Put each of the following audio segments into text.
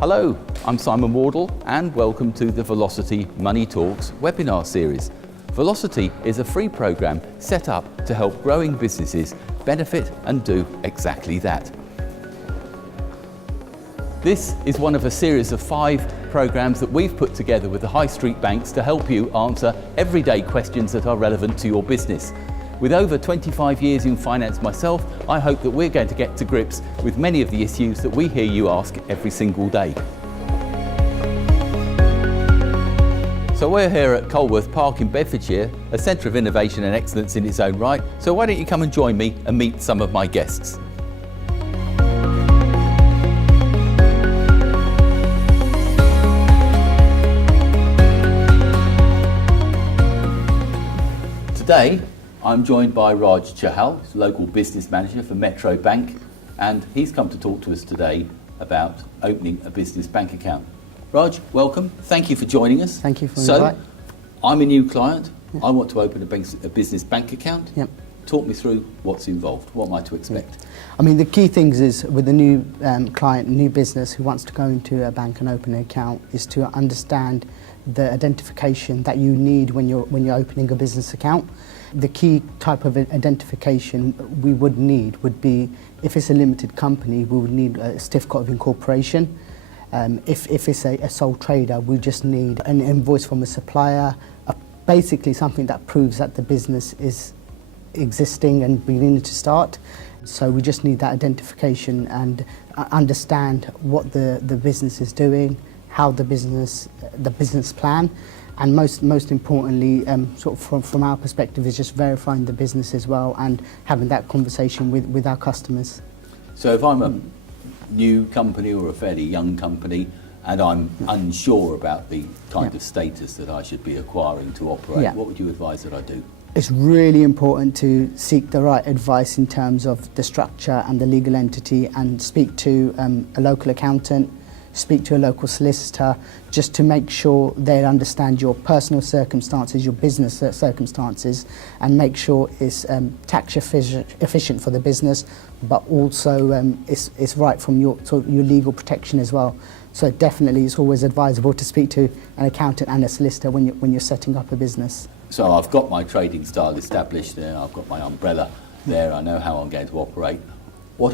Hello, I'm Simon Wardle and welcome to the Velocity Money Talks webinar series. Velocity is a free program set up to help growing businesses benefit and do exactly that. This is one of a series of 5 programs that we've put together with the high street banks to help you answer everyday questions that are relevant to your business. With over 25 years in finance myself, I hope that we're going to get to grips with many of the issues that we hear you ask every single day. So we're here at Colworth Park in Bedfordshire, a centre of innovation and excellence in its own right, so why don't you come and join me and meet some of my guests. Today, I'm joined by Raj Chahal, local business manager for Metro Bank, and he's come to talk to us today about opening a business bank account. Raj, welcome. Thank you for joining us. Thank you for the invite. I'm a new client. Yep. I want to open a business bank account. Yep. Talk me through what's involved. What am I to expect? Yep. I mean, the key things is with a new client, new business who wants to go into a bank and open an account is to understand the identification that you need when you're opening a business account. The key type of identification we would need would be, if it's a limited company, we would need a certificate of incorporation. If it's a sole trader, we just need an invoice from a supplier, basically something that proves that the business is existing and beginning to start. So we just need that identification and understand what the business is doing, how the business plan, and most importantly, sort of from our perspective, is just verifying the business as well and having that conversation with our customers. So if I'm a new company or a fairly young company and I'm unsure about the kind of status that I should be acquiring to operate, what would you advise that I do? It's really important to seek the right advice in terms of the structure and the legal entity, and speak to a local accountant, speak to a local solicitor, just to make sure they understand your personal circumstances, your business circumstances, and make sure it's tax efficient for the business, but also it's right from your legal protection as well. So definitely it's always advisable to speak to an accountant and a solicitor when you're setting up a business. So I've got my trading style established there, I've got my umbrella there, I know how I'm going to operate. What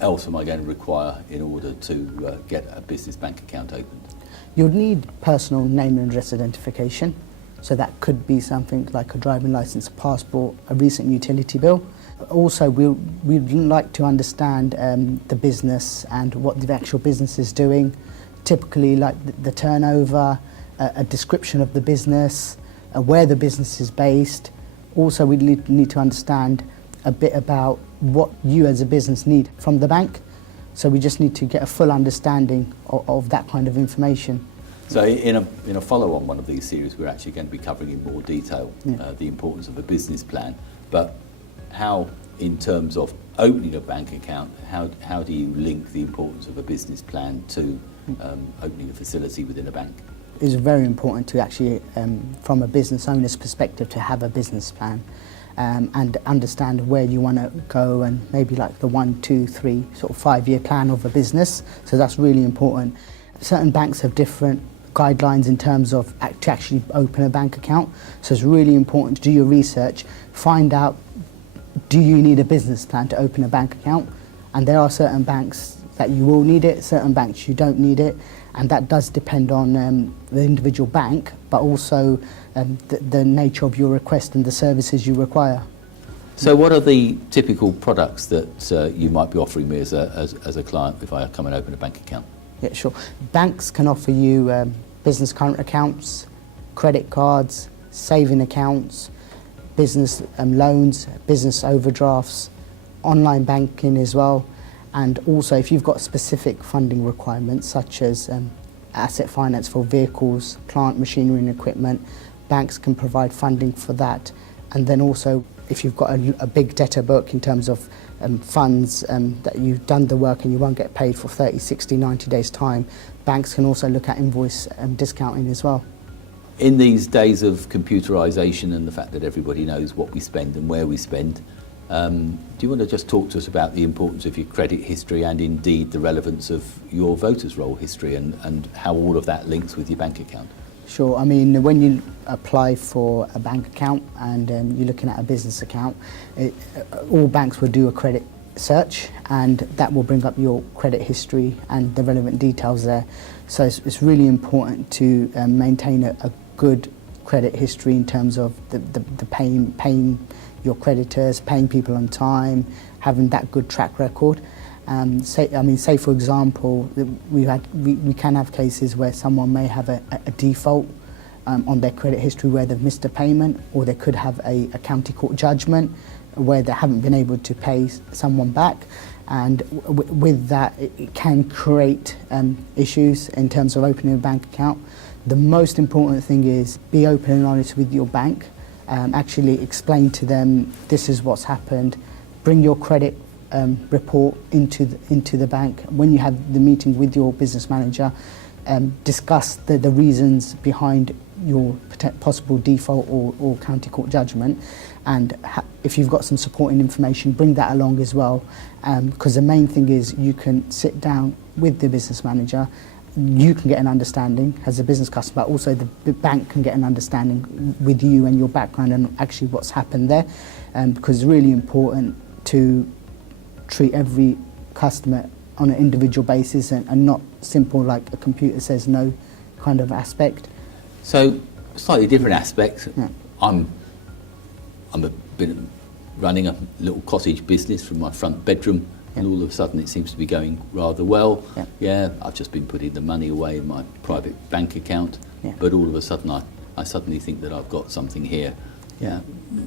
else am I going to require in order to get a business bank account opened? You'll need personal name and address identification. So that could be something like a driving license, a passport, a recent utility bill. Also, we'd like to understand the business and what the actual business is doing. Typically, like the turnover, a description of the business, where the business is based. Also, we need to understand a bit about what you as a business need from the bank. So we just need to get a full understanding of that kind of information. So in a follow-on one of these series, we're actually going to be covering in more detail the importance of a business plan. But how, in terms of opening a bank account, how do you link the importance of a business plan to opening a facility within a bank? It's very important to actually, from a business owner's perspective, to have a business plan. And understand where you want to go, and maybe like the 1, 2, 3 sort of 5-year plan of a business. So that's really important. Certain banks have different guidelines in terms of to actually open a bank account. So it's really important to do your research, find out, do you need a business plan to open a bank account? And there are certain banks that you will need it, certain banks you don't need it. And that does depend on the individual bank, but also the nature of your request and the services you require. So what are the typical products that you might be offering me as a client if I come and open a bank account? Yeah, sure. Banks can offer you business current accounts, credit cards, saving accounts, business loans, business overdrafts, online banking as well. And also, if you've got specific funding requirements, such as asset finance for vehicles, plant, machinery and equipment, banks can provide funding for that. And then also, if you've got a big debtor book in terms of funds that you've done the work and you won't get paid for 30, 60, 90 days' time, banks can also look at invoice discounting as well. In these days of computerisation and the fact that everybody knows what we spend and where we spend, Do you want to just talk to us about the importance of your credit history and indeed the relevance of your voters' roll history and how all of that links with your bank account? Sure. I mean, when you apply for a bank account and you're looking at a business account, all banks will do a credit search, and that will bring up your credit history and the relevant details there. So it's really important to maintain a good credit history in terms of the paying your creditors, paying people on time, having that good track record. Say for example, we can have cases where someone may have a default on their credit history where they've missed a payment, or they could have a county court judgment where they haven't been able to pay someone back, and with that it can create issues in terms of opening a bank account. The most important thing is be open and honest with your bank. Actually explain to them this is what's happened. Bring your credit report into the bank. When you have the meeting with your business manager, discuss the reasons behind your possible default or county court judgment, and if you've got some supporting information, bring that along as well, because the main thing is you can sit down with the business manager, you can get an understanding as a business customer, but also the bank can get an understanding with you and your background and actually what's happened there, because it's really important to treat every customer on an individual basis and not simple like a computer says no kind of aspect. So slightly different aspects. Yeah. I've been running a little cottage business from my front bedroom, and all of a sudden it seems to be going rather well. Yeah, I've just been putting the money away in my private bank account, but all of a sudden I suddenly think that I've got something here. Yeah.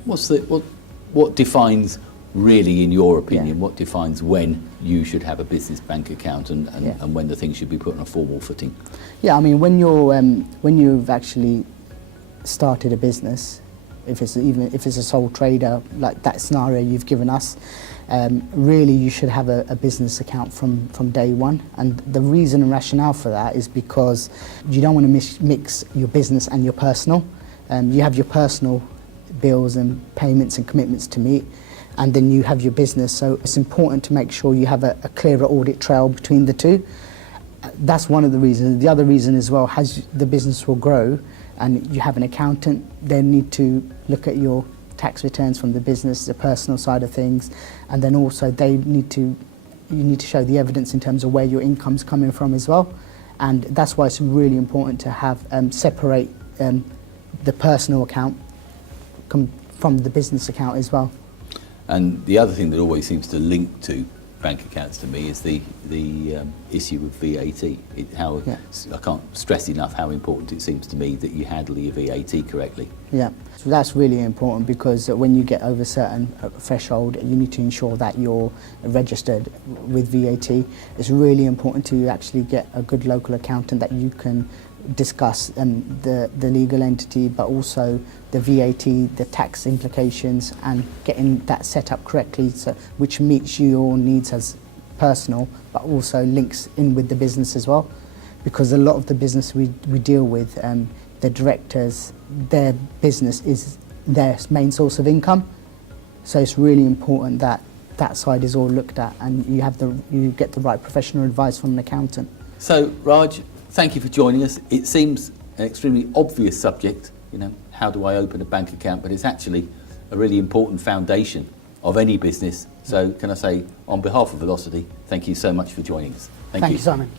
What defines, really, in your opinion, what defines when you should have a business bank account and when the thing should be put on a formal footing? Yeah, I mean, when you've actually started a business, if it's a sole trader, like that scenario you've given us, really you should have a business account from day one. And the reason and rationale for that is because you don't want to mix your business and your personal. You have your personal bills and payments and commitments to meet, and then you have your business. So it's important to make sure you have a clearer audit trail between the two. That's one of the reasons. The other reason as well, as the business will grow and you have an accountant, they need to look at your tax returns from the business, the personal side of things, and then also you need to show the evidence in terms of where your income's coming from as well. And that's why it's really important to have separate the personal account from the business account as well. And the other thing that always seems to link to bank accounts to me is the issue of VAT. I can't stress enough how important it seems to me that you handle your VAT correctly. Yeah, so that's really important, because when you get over a certain threshold, you need to ensure that you're registered with VAT. It's really important to actually get a good local accountant that you can discuss the legal entity, but also the VAT, the tax implications, and getting that set up correctly, so which meets your needs as personal, but also links in with the business as well. Because a lot of the business we deal with, the directors, their business is their main source of income. So it's really important that that side is all looked at, and you get the right professional advice from an accountant. So Raj, thank you for joining us. It seems an extremely obvious subject, how do I open a bank account? But it's actually a really important foundation of any business. So can I say, on behalf of Velocity, thank you so much for joining us. Thank you, Simon.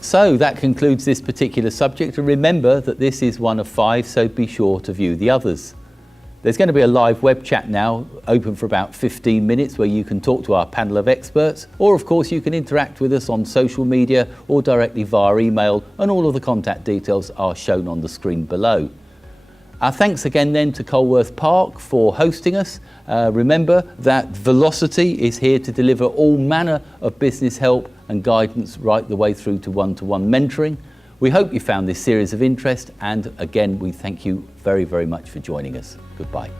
So that concludes this particular subject. And remember that this is one of 5, so be sure to view the others. There's going to be a live web chat now, open for about 15 minutes, where you can talk to our panel of experts, or of course you can interact with us on social media or directly via email, and all of the contact details are shown on the screen below. Our thanks again then to Colworth Park for hosting us. Remember that Velocity is here to deliver all manner of business help and guidance right the way through to one-to-one mentoring. We hope you found this series of interest, and again we thank you very, very much for joining us. Goodbye.